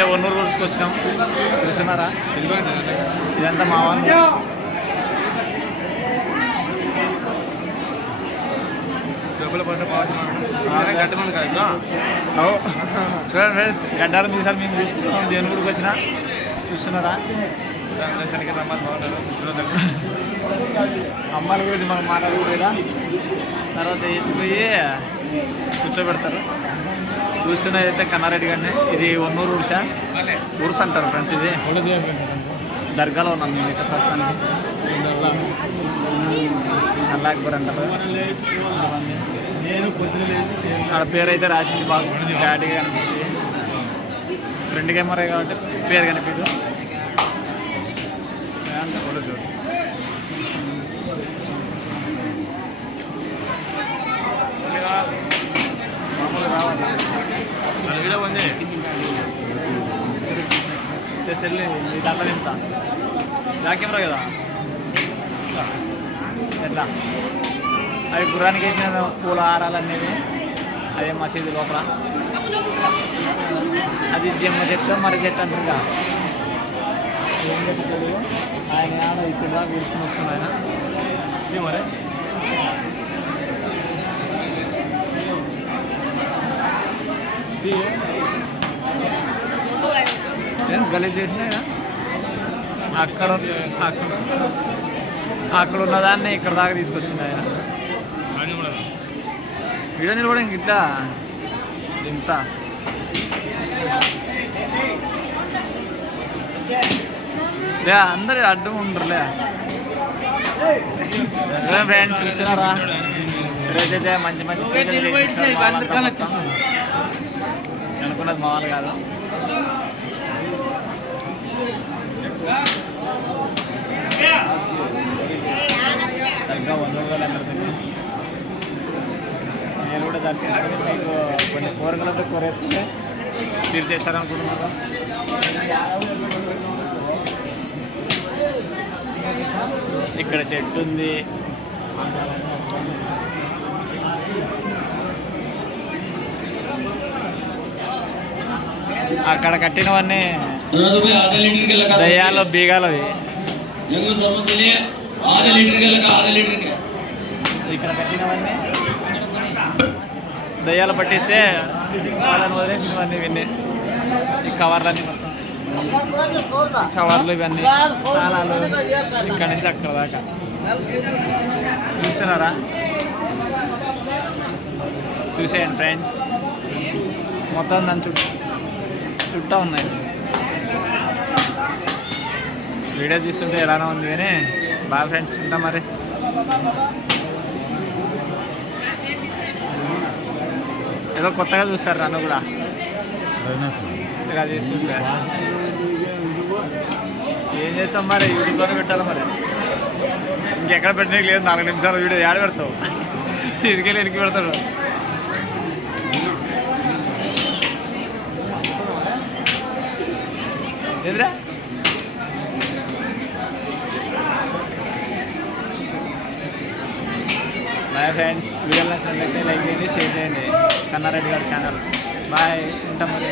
ఇప్పుడైతే ఒన్నూరు ఊరుసుకు వచ్చినాం. చూస్తున్నారా? ఇదంతా మా వాళ్ళు. చూడండి ఫ్రెండ్స్ గడ్డాలు మీసాలు మేము చూసుకుంటున్నాం దేని ఊరికి వచ్చినా చూస్తున్నారా. అమ్మాయిల గురించి మనం మాట్లాడకూడదా తర్వాత వేసిపోయి కూర్చోబెడతారు. చూస్తున్నది అయితే కన్నారెడ్డి గారిని. ఇది ఒన్నూరు ఉరుస ఉరుస్ అంటారు ఫ్రెండ్స్ ఇది. దర్గాలో ఉన్నాం మేమైతే ప్రస్తుతానికి. అల్లా అక్బర్ అంటారు. నేను ఆడ పేరు అయితే రాసింది బాగుంది డాడీగా కనిపిస్తుంది. ఫ్రెండ్ కెమెరా కాబట్టి పేరు కనిపించదు చూడు మామూలు రావాలి వీడియో ఉంది సెల్లి దాంట్లో తింటా బ్యాక్ కెమెరా కదా. ఎట్లా అవి గుర్రానికి వేసిన పూల ఆరాలు అనేవి అదే మసీదు లోపల అది జమ్మ చెట్టు మరి చెట్టు అంటుందా ఏం చెట్టు ఆయన ఆడ ఇప్పుడు దాకా కూర్చుని వస్తున్నాయన ఇది మరి ఇది ఏం గలీజ్ చేసినాయా అక్కడ అక్కడ అక్కడ ఉన్నదాన్ని ఇక్కడ దాకా తీసుకొచ్చింది ఆయన. వీడియో నిలబడి ఇంత ఇంత? లే అందరు అడ్డం ఉండరులే ఫ్రెండ్స్ చూసినారా? ఈరోజైతే మంచి మంచి. అనుకున్నది మామూలు కాదు. నేను కూడా దర్శించుకుని మీకు కొన్ని కోరికలతో కోరేసుకుంటే తీర్చేశారనుకుంటున్నాను. ఇక్కడ చెట్టు ఉంది. అక్కడ కట్టినవన్నీ దయ్యాలు బీగాలవి. ఆరు లీటర్కి వెళ్ళక ఆరు లీటర్కి ఇక్కడ కట్టినవన్నీ. దయ్యాలు పట్టిస్తే వాళ్ళని వదిలేసినవన్నీ ఇవన్నీ ఈ కవర్లన్నీ మొత్తం. కవర్లు ఇవన్నీ. తాళాలు ఇక్కడ నుంచి అక్కడ దాకా. చూస్తున్నారా? చూసేయండి ఫ్రెండ్స్. మొత్తం దాని చుట్టూ చుట్టూ ఉన్నాయి. వీడియో తీస్తుంటే ఎలానో ఉంది కానీ బాగా ఫ్రెండ్స్ ఉంటాం మరి. ఏదో కొత్తగా చూస్తారు నన్ను కూడా. ఇలా చేస్తుంటే ఏం చేస్తాం మరి? యూట్యూబ్లోనే పెట్టాలి మరి? ఇంకెక్కడ పెట్టడానికి లేదు. నాలుగు నిమిషాలు వీడియో యాడ పెడతావు. తీసుకెళ్ళి వెనక్కి పెడతాడు. ఎదురా మై ఫ్రెండ్స్ వీడియో నచ్చినట్లయితే లైక్ చేయండి షేర్ చేయండి. కన్నారెడ్డి గారి ఛానల్. బాయ్ ఉంటాం మరి.